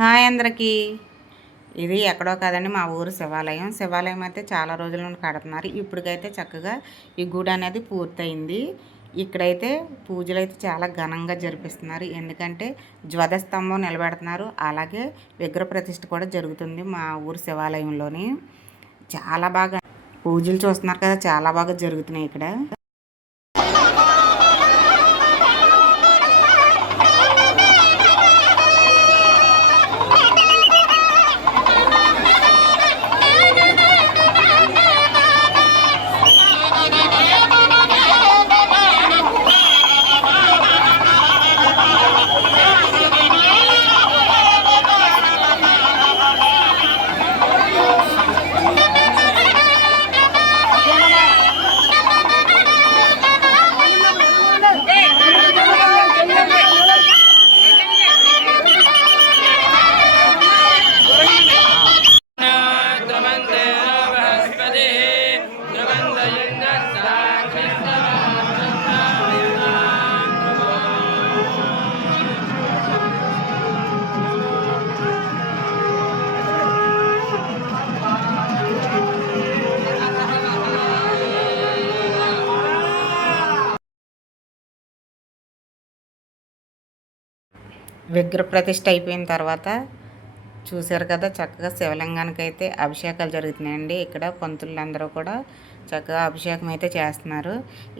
Hi అందరికీ. ఇది ఎక్కడో కాదండి, మా ఊరు శివాలయం. శివాలయం అయితే చాలా రోజుల నుండి కడుతున్నారు. ఇప్పటికైతే చక్కగా ఈ గుడి అనేది పూర్తయింది. ఇక్కడైతే పూజలు అయితే చాలా ఘనంగా జరిపిస్తున్నారు. ఎందుకంటే ధ్వజస్తంభం నిలబెడుతున్నారు, అలాగే విగ్రహ ప్రతిష్ఠ కూడా జరుగుతుంది మా ఊరు శివాలయంలోని. చాలా బాగా పూజలు చూస్తున్నారు కదా, చాలా బాగా జరుగుతున్నాయి ఇక్కడ. విగ్రహ ప్రతిష్ఠ అయిపోయిన తర్వాత చూశారు కదా, చక్కగా శివలింగానికి అయితే అభిషేకాలు జరుగుతున్నాయండి. ఇక్కడ పంతులందరూ కూడా చక్కగా అభిషేకం అయితే చేస్తున్నారు.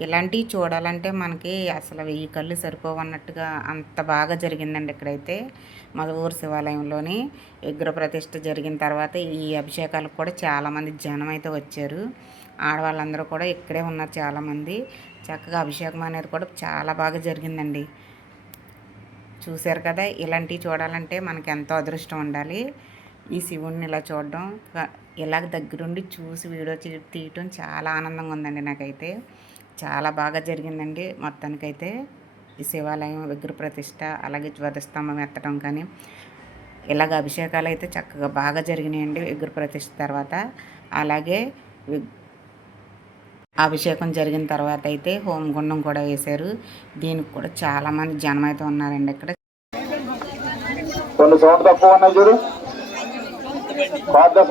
ఇలాంటివి చూడాలంటే మనకి అసలు 1000 కళ్ళు సరిపోవన్నట్టుగా అంత బాగా జరిగిందండి. ఇక్కడైతే మా ఊరు శివాలయంలోని విగ్రహ ప్రతిష్ఠ జరిగిన తర్వాత ఈ అభిషేకాలకు కూడా చాలామంది జనం అయితే వచ్చారు. ఆడవాళ్ళందరూ కూడా ఇక్కడే ఉన్నారు చాలామంది. చక్కగా అభిషేకం అనేది కూడా చాలా బాగా జరిగిందండి. చూశారు కదా, ఇలాంటివి చూడాలంటే మనకి ఎంతో అదృష్టం ఉండాలి. ఈ శివుణ్ణి ఇలా చూడడం, ఇలాగ దగ్గరుండి చూసి వీడియో తీయటం చాలా ఆనందంగా ఉందండి. నాకైతే చాలా బాగా జరిగిందండి. మొత్తానికైతే ఈ శివాలయం విగ్రహ ప్రతిష్ఠ, అలాగే ధ్వజస్తంభం ఎత్తడం కానీ ఇలాగ అభిషేకాలు అయితే చక్కగా బాగా జరిగినాయండి విగ్రహ ప్రతిష్ఠ తర్వాత. అలాగే అభిషేకం జరిగిన తర్వాత అయితే హోమగుండం కూడా వేశారు. దీనికి కూడా చాలామంది జనం అయితే ఉన్నారండి. ఇక్కడ కొన్ని సౌండ్ తక్కువ ఉన్నాయి చూడు. బాధ్యత